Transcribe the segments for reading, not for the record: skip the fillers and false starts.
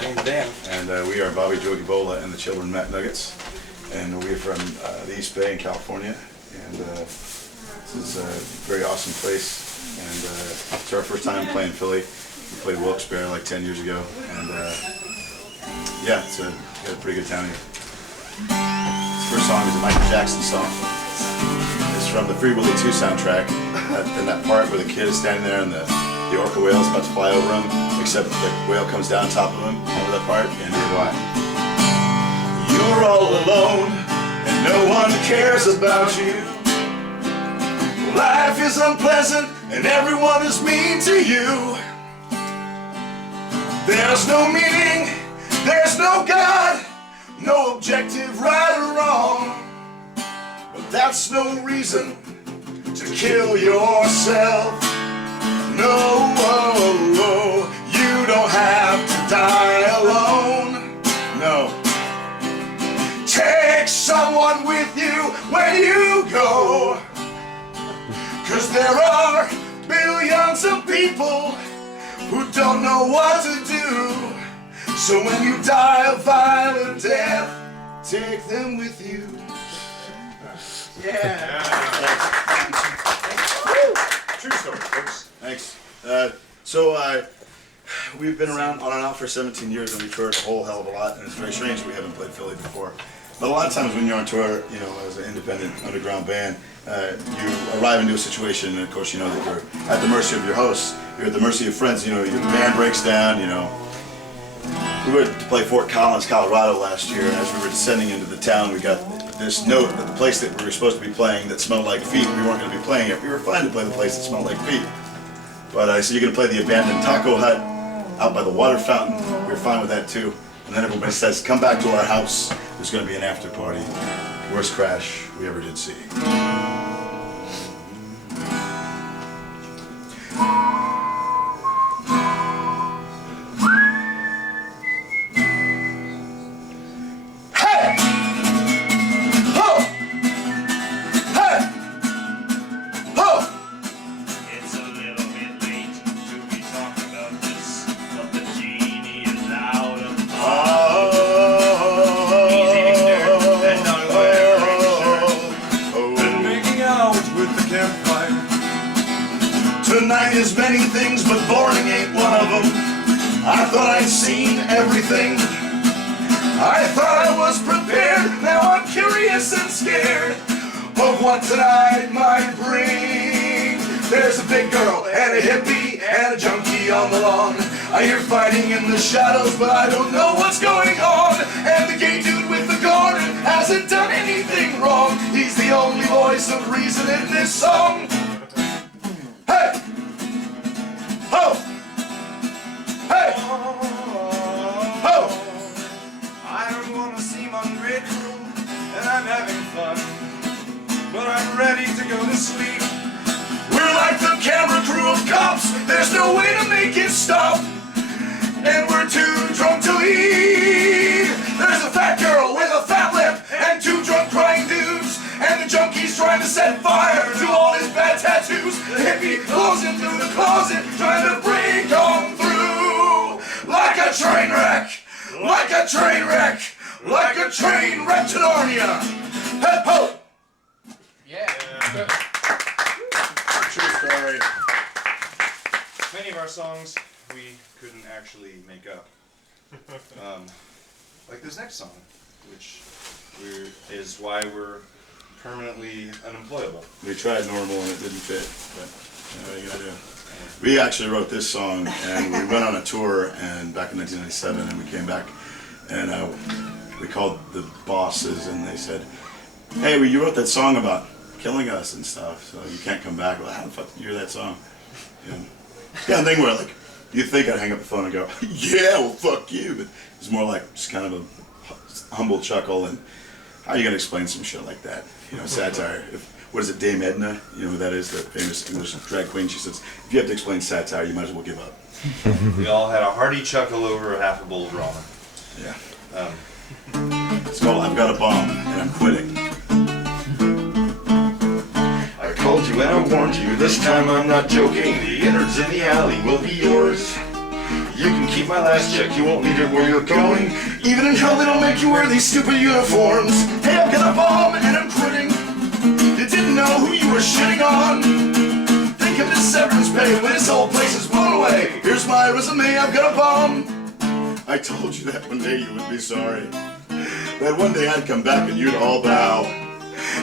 My name's Dan. And we are Bobby, Joe, Ebola, and the children MacNuggits. And we're from the East Bay in California. And this is a very awesome place. And it's our first time playing Philly. We played Wilkes-Barre like 10 years ago. And yeah, we got a pretty good town here. This first song is a Michael Jackson song. It's from the Free Willy 2 soundtrack. In that part where the kid is standing there and the orca whale is about to fly over him, except the whale comes down on top of him. Remember that part? And here's why. You're all alone and no one cares about you. Life is unpleasant and everyone is mean to you. There's no meaning, there's no God, no objective right or wrong. But that's no reason to kill yourself. No, you don't have to die alone. No. Take someone with you when you go. 'Cause there are billions of people who don't know what to do. So when you die a violent death, take them with you. Yeah. True story, folks. Thanks. We've been around on and off for 17 years, and we've toured a whole hell of a lot, and it's very strange we haven't played Philly before. But a lot of times when you're on tour, you know, as an independent underground band, you arrive into a situation, and of course you know that you're at the mercy of your hosts, you're at the mercy of friends, you know, your band breaks down, you know. We went to play Fort Collins, Colorado last year, and as we were descending into the town, we got this note that the place that we were supposed to be playing that smelled like feet, we weren't going to be playing it. We were fine to play the place that smelled like feet. But I said, you're going to play the abandoned taco hut out by the water fountain. We were fine with that too. And then everybody says, come back to our house. There's going to be an after party. Worst crash we ever did see. Tonight is many things, but boring ain't one of them. I thought I'd seen everything. I thought I was prepared. Now I'm curious and scared of what tonight might bring. There's a big girl and a hippie and a junkie on the lawn. I hear fighting in the shadows, but I don't know what's going on. And the gay dude with the garden hasn't done anything wrong. He's the only voice of reason in this song. Hey! Ho! Hey! Ho! I don't want to seem ungrateful, and I'm having fun, but I'm ready to go to sleep. We're like the camera crew of cops, there's no way to make it stop, and we're too drunk to leave. There's a fat girl with a fat lip, and two drunk crying dudes, and the junkie's trying to set fire to all his bad tattoos. The hippie closing through the closet, trying to break on through. Like a train wreck, like a train wreck, like a train wreck to Narnia. Hep ho! Yeah. True story. Many of our songs we couldn't actually make up. Like this next song, which is why we're permanently unemployable. We tried normal and it didn't fit, but you know what you gotta do. We actually wrote this song and we went on a tour and back in 1997 and we came back and we called the bosses and they said, hey, well, you wrote that song about killing us and stuff, so you can't come back. Well, how the fuck did you hear that song? You know, it's the kind of thing where like, you think I'd hang up the phone and go, yeah, well, fuck you, but it's more like just kind of a humble chuckle and how are you gonna explain some shit like that? You know, satire. What is it, Dame Edna? You know who that is, the famous English drag queen? She says, if you have to explain satire, you might as well give up. We all had a hearty chuckle over half a bowl of ramen. Yeah. It's called I've Got a Bomb and I'm Quitting. I called you and I warned you, this time I'm not joking. The innards in the alley will be yours. You can keep my last check, you won't need it where you're going. Even in hell they don't make you wear these stupid uniforms. Hey, I've got a bomb and I'm quitting. You didn't know who you were shitting on. Think of this severance pay when this whole place is blown away. Here's my resume, I've got a bomb. I told you that one day you would be sorry. That one day I'd come back and you'd all bow.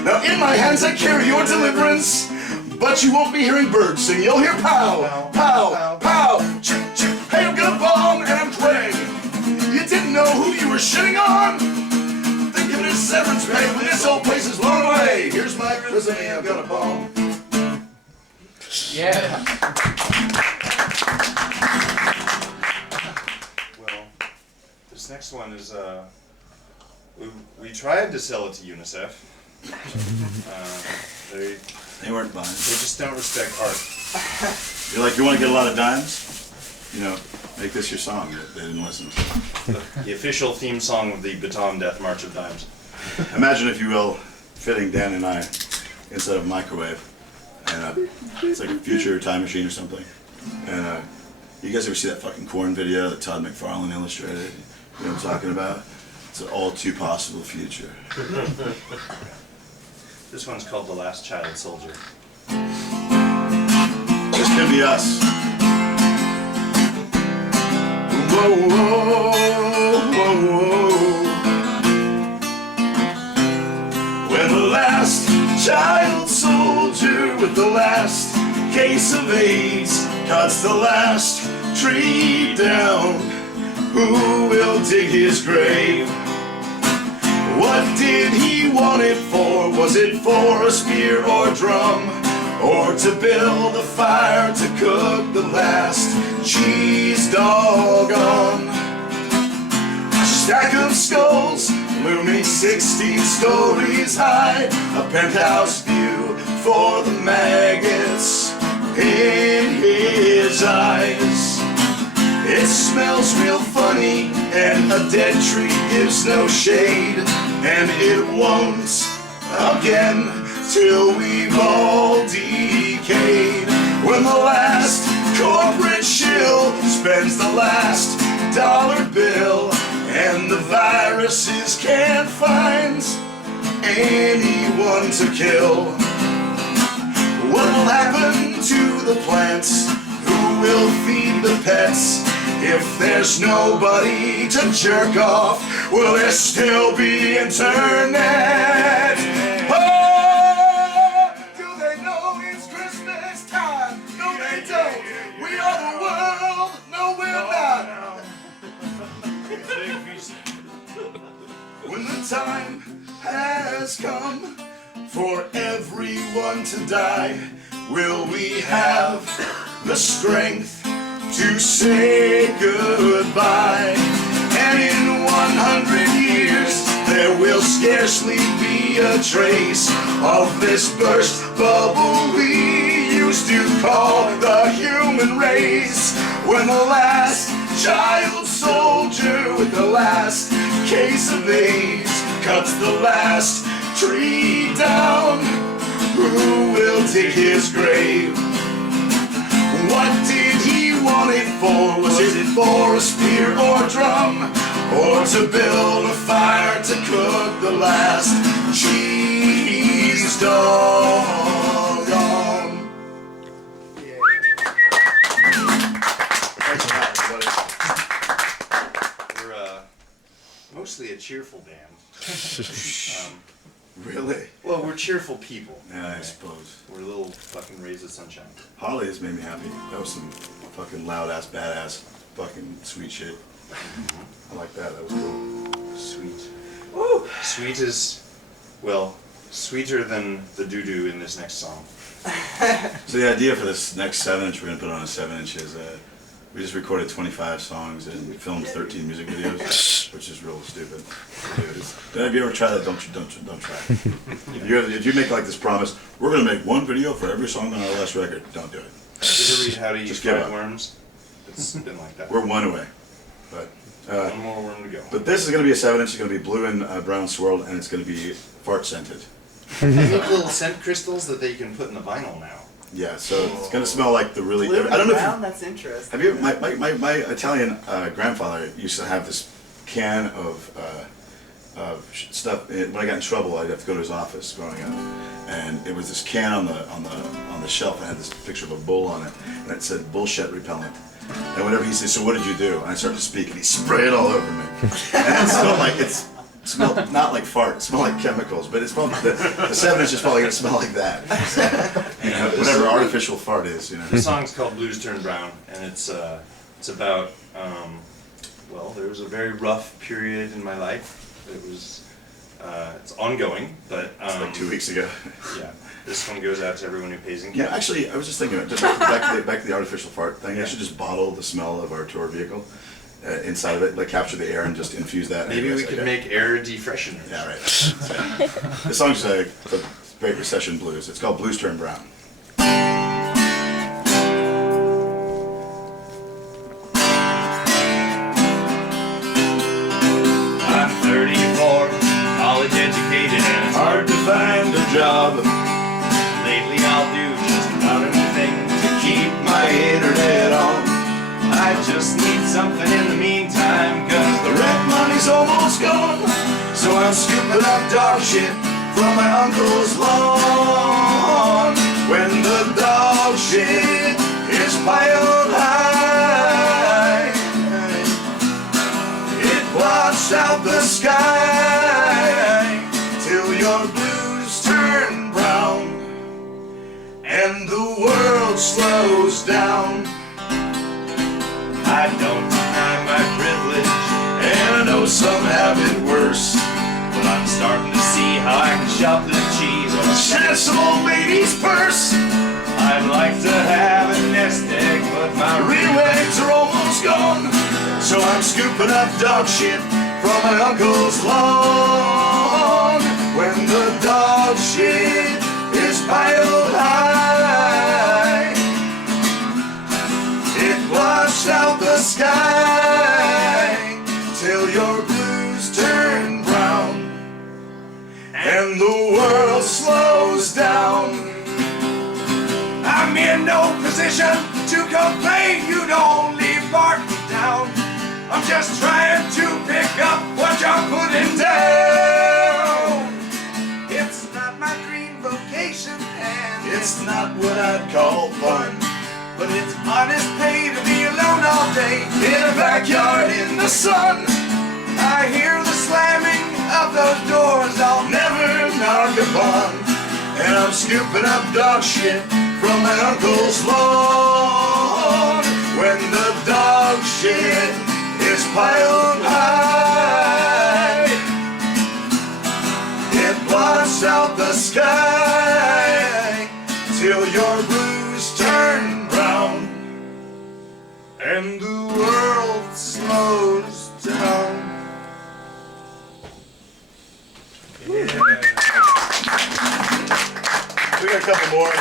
Now in my hands I carry your deliverance. But you won't be hearing birds sing, you'll hear pow, pow, pow, chip, chip. Hey, I've got a bomb and I'm quitting. You didn't know who you were shitting on? Think of this severance pay when this whole place is blown away. Here's my resume, I've got a bomb. Yeah. Well, this next one is, we tried to sell it to UNICEF. They weren't buying. They just don't respect art. You're like, you want to get a lot of dimes? You know, make this your song. They didn't listen to. The official theme song of the Baton Death March of Dimes. Imagine, if you will, fitting Dan and I inside of a microwave. And it's like a future time machine or something. And you guys ever see that fucking Corn video that Todd McFarlane illustrated? You know what I'm talking about? It's an all too possible future. This one's called The Last Child Soldier. This could be us. Whoa, whoa, whoa, whoa. When the last child soldier with the last case of AIDS cuts the last tree down, who will dig his grave? What did he want it for? Was it for a spear or drum? Or to build a fire to cook the last cheese dog on? A stack of skulls looming 16 stories high, a penthouse view for the maggots in his eyes. It smells real funny, and a dead tree gives no shade, and it won't again till we've all decayed. When the last corporate shill spends the last dollar bill, and the viruses can't find anyone to kill. What'll happen to the plants? Who will feed the pets? If there's nobody to jerk off, will there still be internet? Oh, do they know it's Christmas time? No, they don't. We are the world. No, we're not. When the time has come for everyone to die, will we have the strength to say goodbye? And in 100 years there will scarcely be a trace of this burst bubble we used to call the human race. When the last child soldier with the last case of AIDS cuts the last tree down, who will dig his grave? What did he want it for? Was it for a spear or drum? Or to build a fire to cook the last cheese dog on? Yeah. Thanks a lot, everybody. We're mostly a cheerful band. Really? Well, we're cheerful people. Yeah, I suppose. We're little fucking rays of sunshine. Holly has made me happy. That was some fucking loud ass, badass, fucking sweet shit. I like that. That was cool. Sweet. Woo! Sweet is, well, sweeter than the doo-doo in this next song. So the idea for this next 7-inch we're gonna put on a 7-inch is we just recorded 25 songs and filmed 13 music videos, which is real stupid. Have you ever tried that? Don't try it. If you make like this promise, we're gonna make one video for every song on our last record, don't do it. Did you ever read How to Eat Just give Fried up. Worms? It's been like that. We're one away. But One more worm to go. but this is gonna be a 7-inch. It's gonna be blue and brown swirled, and it's gonna be fart scented. I make little scent crystals that they can put in the vinyl now. Yeah, so it's gonna smell like the really. Blue I don't know if brown? you, That's interesting. have you. My Italian grandfather used to have this can of stuff. When I got in trouble, I'd have to go to his office growing up, and it was this can on the shelf. I had this picture of a bull on it, and it said bullshit repellent. And whenever he said, "So what did you do?" and I started to speak, and he sprayed it all over me. And it smelled like it smelled not like fart. It smelled like chemicals, but it smelled the 7-inch is probably gonna smell like that. So, you know, whatever artificial fart is, you know. The song's called Blues Turn Brown, and it's about well, there was a very rough period in my life. It was it's ongoing, but It's like 2 weeks ago. yeah, this one goes out to everyone who pays in Yeah, cash. actually, I was just thinking, just back to the artificial fart thing. I should just bottle the smell of our tour vehicle inside of it, like capture the air and just infuse that. Maybe we could make air defresheners. Yeah, right. So, the song's the Great Recession Blues. It's called Blues Turn Brown. I'm 34, college educated, and it's hard to find a job. Lately I'll do just about anything to keep my internet on. I just need something in the meantime, cause the rent money's almost gone. So I'm scooping up dog shit from my uncle's lawn. When the dog shit is piled high, it blots out the sky till your blues turn brown and the world slows down. I don't deny my privilege, and I know some have it worse, but I'm starting to see how I can shop the cheese or snatch some old lady's purse. I'd like to have a nest egg, but my real eggs are almost gone. So I'm scooping up dog shit from my uncle's lawn. When the dog shit is piled high, it blots out the sky till your blues turn brown and the world slows down. I'm in no position to complain, you don't leave bark me down. I'm just trying to pick up what you're putting down. It's not my dream vocation, and it's not what I'd call fun, but it's honest pay to be alone all day in a backyard in the sun. I hear the slamming of those doors I'll never knock upon, and I'm scooping up dog shit from my uncle's lawn. When the dog shit is piled high, it blots out the sky till your blues turn brown and the world slows down. Yeah. We got a couple more.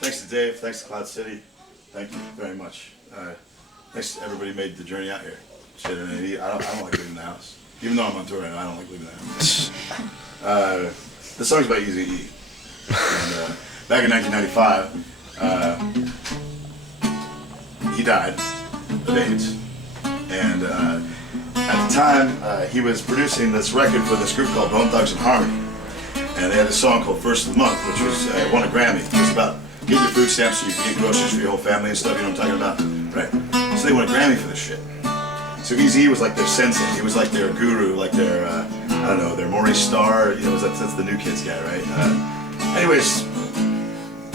Thanks to Dave. Thanks to Cloud City. Thank you very much. Thanks to everybody who made the journey out here. Shit, I don't like leaving the house. Even though I'm on tour right now, I don't like leaving the house. The song's by Eazy-E. And, back in 1995, he died of AIDS. And at the time, he was producing this record for this group called Bone Thugs and Harmony. And they had a song called First of the Month, which was won a Grammy. It was about getting your food stamps so you can get groceries for your whole family and stuff, you know what I'm talking about? Right. So they won a Grammy for this shit. So Eazy-E was like their sensei. He was like their guru, like their, I don't know, their Maurice Starr. You know, that's the New Kids guy, right? Anyways,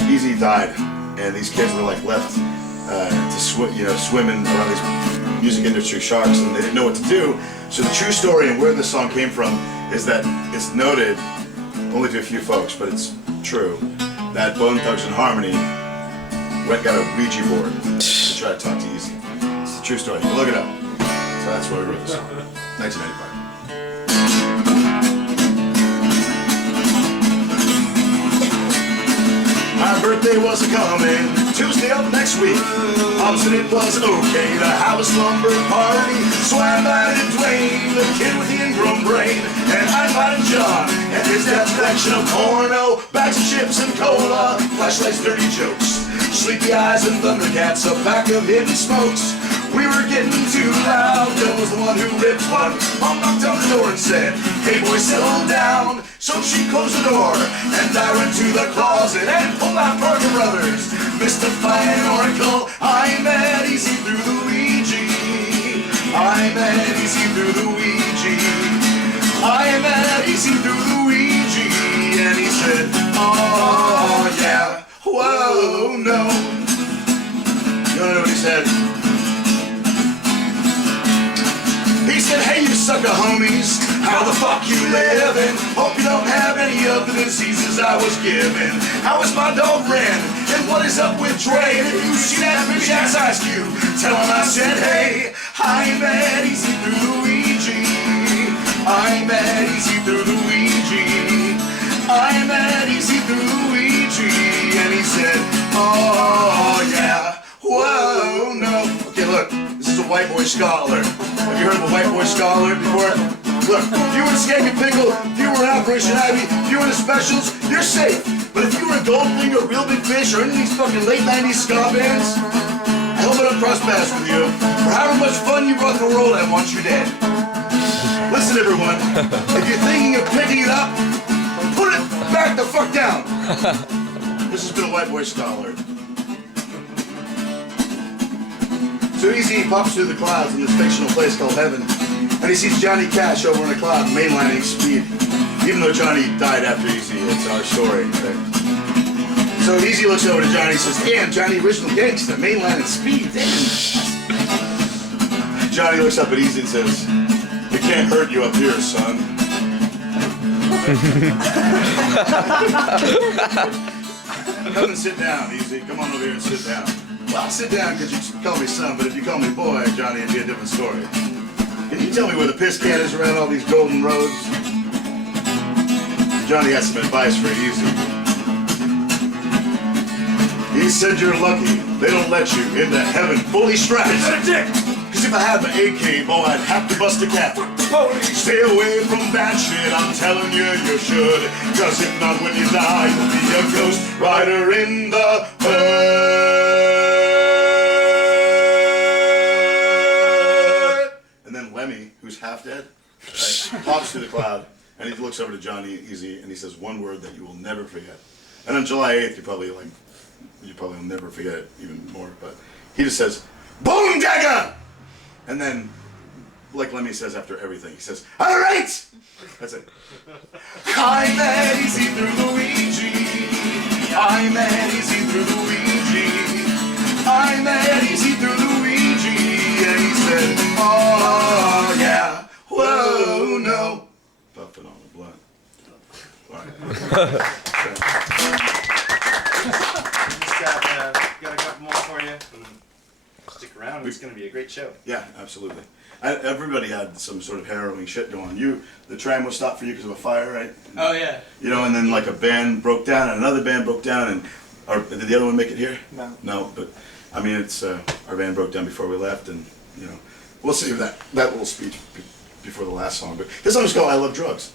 Eazy died, and these kids were like left to swimming around these music industry sharks, and they didn't know what to do. So the true story and where this song came from is that it's noted, only to a few folks, but it's true, that Bone Thugs and Harmony got a Ouija board to try to talk to Eazy. It's the true story. You can look it up. So that's why we wrote this song. 1995. My birthday was a-coming, Tuesday of next week. Opposite it was okay to have a slumber party. So I invited Dwayne, the kid with the ingrown brain. train, and I'm riding John and his dad's collection of porno, bags of chips and cola, flashlights, dirty jokes, sleepy eyes and Thundercats, a pack of hidden smokes. We were getting too loud. Bill was the one who ripped one. Mom knocked on the door and said, "Hey boy, settle down." So she closed the door, and I went to the closet and pulled out Parker Brothers, mystifying Oracle. I met easy through the Ouija. I met easy through the Ouija. I met easy through the Ouija, and he said, "Oh yeah, whoa, no." You don't know what he said? He said, "Hey, you sucker homies, how the fuck you living? Hope you don't have any of the diseases I was given. How is my dog Ren? And what is up with Dre? And if you see that bitch ass Ice Cube, tell him I said, hey, I met easy through the Ouija. I met easy through the Ouija. I met easy through the Ouija." And he said, "Oh yeah, whoa, no." Okay, look, this is a white boy scholar. Have you heard of a white boy scholar before? Look, if you were in Skanky Pickle, if you were in Operation Ivy, if you were in the Specials, you're safe. But if you were in Goldfinger, Real Big Fish, or any of these fucking late 90s ska bands, I hope I don't cross paths with you. For however much fun you brought the world, I want you dead. Listen, everyone, if you're thinking of picking it up, put it back the fuck down. This has been a white boy scholar. So Easy pops through the clouds in this fictional place called Heaven, and he sees Johnny Cash over in a cloud mainlining speed. Even though Johnny died after Easy, it's our story. Right? So Easy looks over to Johnny and says, "Damn, Johnny, original gangster, mainlining speed, damn." Johnny looks up at Easy and says, "It can't hurt you up here, son." Come and sit down, Easy. Come on over here and sit down. Well, I'll sit down because you call me son, but if you call me boy, Johnny, it'd be a different story. Can you tell me where the piss can is around all these golden roads? Johnny has some advice for Easy. He said you're lucky they don't let you into heaven fully strapped. Is that a dick? Because if I had my AK, boy, I'd have to bust a cap. Stay away from bad shit, I'm telling you, you should. Because if not, when you die, you'll be a ghost rider in the hood. And then Lemmy, who's half dead, right, pops through the cloud, and he looks over to Johnny Easy, and he says one word that you will never forget. And on July 8th, you probably will never forget it even more, but he just says, "Bone dagger!" And then, like Lemmy says after everything, he says, "All right!" That's it. I met easy through the Ouija. I met easy through the Ouija. I met easy through the Ouija. And he said, "Oh yeah, whoa, no." Puffing on the blunt. All right. Got a couple more for you. Stick around, it's going to be a great show. Yeah, absolutely. Everybody had some sort of harrowing shit going on. The tram was stopped for you because of a fire, right? Oh, yeah. You know, and then like a band broke down, and another band broke down, and did the other one make it here? No. No, but I mean, it's our band broke down before we left, and you know, we'll save that little speech before the last song. But this song's called "I Love Drugs."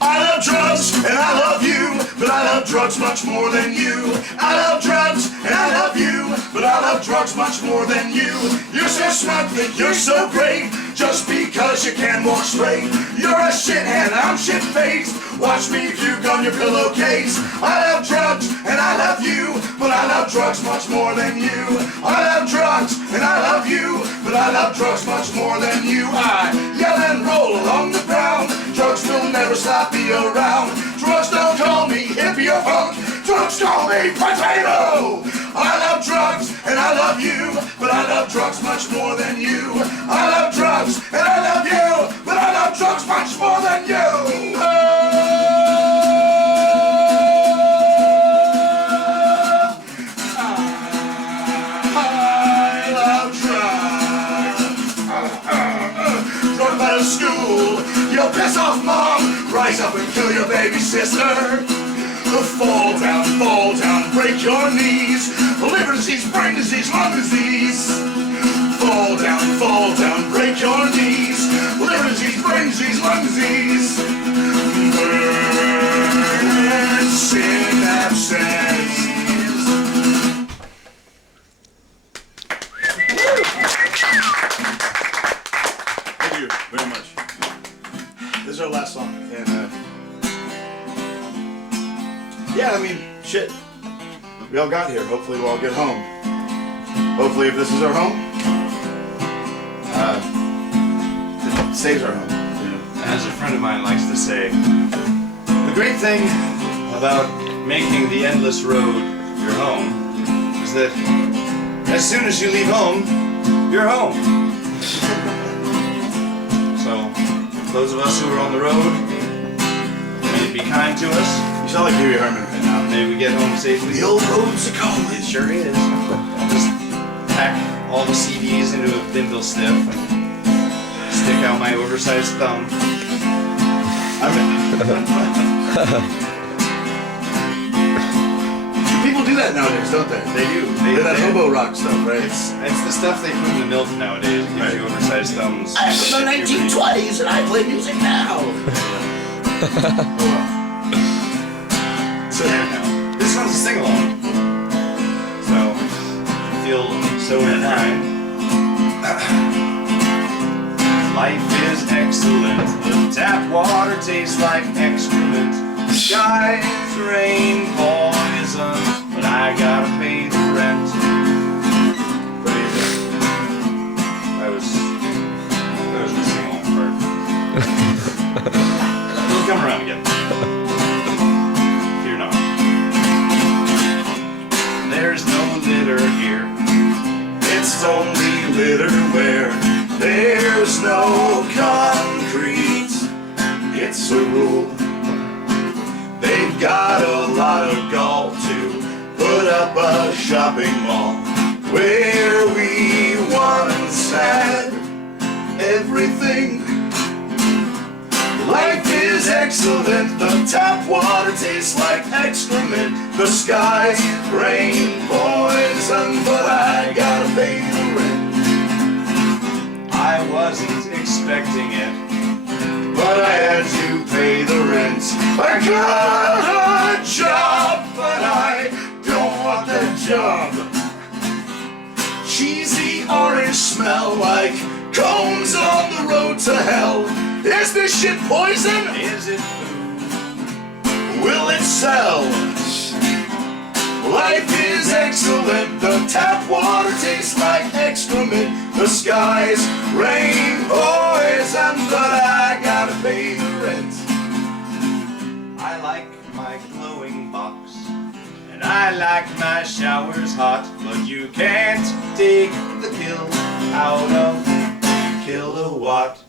I love drugs and I love you, but I love drugs much more than you. I love drugs and I love you, but I love drugs much more than you. You're so smart, think you're so great, just because you can walk straight. You're a shithead, I'm shit-faced. Watch me puke on your pillowcase. I love drugs and I love you, but I love drugs much more than you. I love drugs and I love you, but I love drugs much more than you. I yell and roll along the ground. Drugs will never stop me around. Drugs don't call me hippie or punk. Drugs call me potato. I love drugs and I love you, but I love drugs much more than you. I love drugs and I love you, but I love drugs much more than you. I love drugs. Drug out of school, you'll piss off mom. Rise up and kill your baby sister. Fall down, break your knees. Liver disease, brain disease, lung disease. Fall down, fall down, break your knees. Liver disease, brain disease, lung disease. Burn synapses. Thank you very much. This is our last song, and yeah, I mean, shit. We all got here. Hopefully, we'll all get home. Hopefully, if this is our home, it stays our home. You know? As a friend of mine likes to say, the great thing about making the endless road your home is that as soon as you leave home, you're home. So, those of us who are on the road, may it be kind to us. You sound like Huey Herman right now. May we get home safely. The old road's a calling. It sure is. I'll just pack all the CDs into a thimble stiff and stick out my oversized thumb. People do that nowadays, don't they? They do. They that hobo rock stuff, right? It's the stuff they put in the milk nowadays. It gives you oversized thumbs. I'm from the 1920s and I play music now. So there now. This one's a sing-along. So, feel so inclined. Life is excellent. The tap water tastes like excrement. The skies rain poison, but I gotta pay the rent. That was the sing-along part. It'll come around again. Fear not. There's no litter here. It's only litter where there's no concrete. It's a rule. They've got a lot of gall to put up a shopping mall where we once had everything. Life is excellent, the tap water tastes like excrement. The skies rain poison, but I gotta pay the rent. I wasn't expecting it. But I had to pay the rent. I got a job, but I don't want that job. Cheesy orange smell like cones on the road to hell. Is this shit poison? Is it food? Will it sell? Life is excellent, the tap water tastes like excrement. The skies rain poison, but I gotta pay the rent. I like my glowing box, and I like my showers hot, but you can't take the pill out of kilowatt.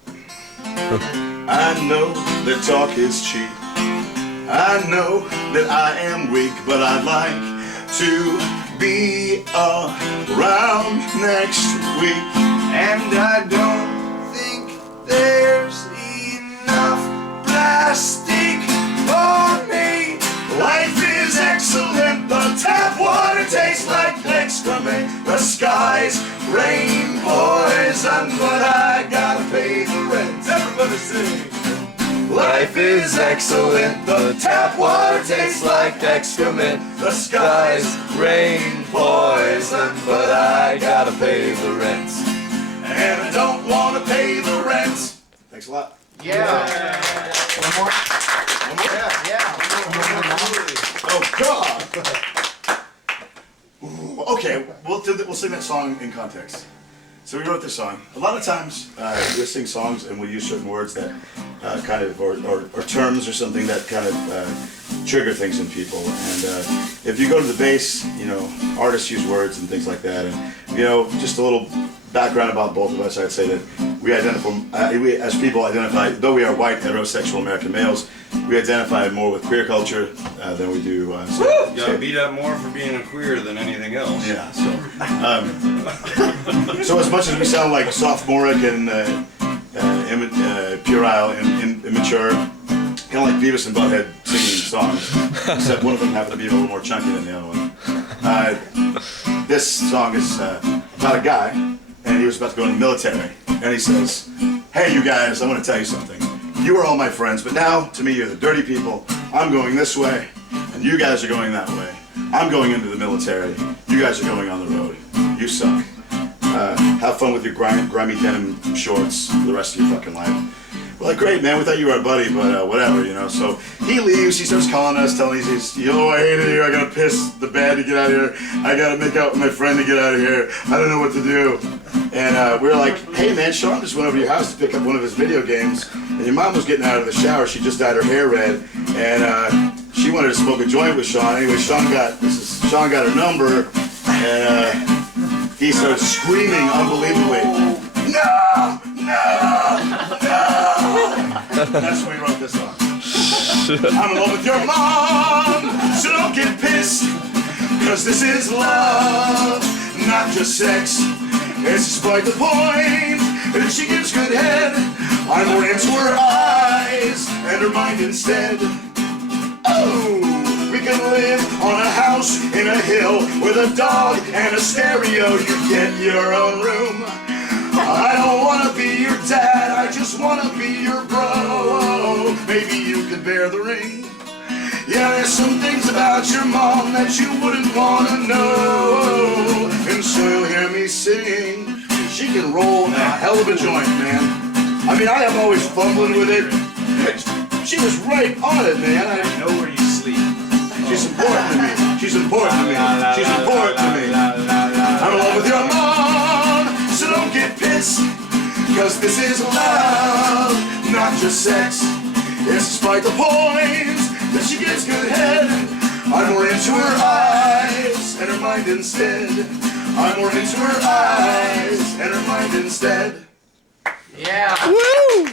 I know that talk is cheap. I know that I am weak, but I'd like to be around next week. And I don't think there's enough plastic for me. Life is excellent, the tap water tastes like excrement. The skies rain poison, but I gotta pay the rent. Everybody sing. Life is excellent, the tap water tastes like excrement. The skies rain poison, but I gotta pay the rent. And I don't wanna pay the rent. Thanks a lot. Yeah. One more? Yeah. Oh God. Ooh, okay, we'll sing that song in context. So we wrote this song. A lot of times we sing songs and we use certain words that kind of, or terms or something that kind of trigger things in people. And if you go to the bass, you know, artists use words and things like that. And you know, just a little background about both of us, I'd say that we identify, we as people identify, though we are white heterosexual American males, we identify more with queer culture than we do. You got beat up more for being a queer than anything else. Yeah. So as much as we sound like sophomoric and puerile and immature, kind of like Beavis and Butthead singing songs, except one of them happened to be a little more chunky than the other one. This song is about a guy, and he was about to go in the military. And he says, "Hey, you guys, I want to tell you something. You are all my friends, but now, to me, you're the dirty people. I'm going this way, and you guys are going that way. I'm going into the military. You guys are going on the road. You suck. Have fun with your grimy denim shorts for the rest of your fucking life." We're like, "Great, man, we thought you were our buddy, but whatever, you know." So he leaves, he starts calling us, telling us, he's, "Yo, I hate it here, I gotta piss the bed to get out of here. I gotta make out with my friend to get out of here. I don't know what to do." And we were like, "Hey man, Sean just went over to your house to pick up one of his video games, and your mom was getting out of the shower, she just dyed her hair red, and she wanted to smoke a joint with Sean." Anyway, Sean got her number, and he started screaming unbelievably, "No! No! No!" That's when we wrote this song. "I'm in love with your mom, so don't get pissed, cause this is love, not just sex. It's despite the point that she gives good head, I'm more into her eyes and her mind instead. Oh, we can live on a house in a hill with a dog and a stereo. You get your own room. I don't wanna be your dad, I just wanna be your bro. Maybe you could bear the ring. Yeah, there's some things about your mom that you wouldn't wanna know. And so you'll hear me sing. She can roll a hell of a joint, man. I mean, I am always fumbling with it. She was right on it, man. I know where you sleep. She's important to me. She's important to me. She's important to me. I'm in love with your mom, so don't get pissed, cause this is love, not just sex. It's despite the point that she gets good head, I'm more into her eyes and her mind instead. I'm more into her eyes and her mind instead. Yeah. Woo!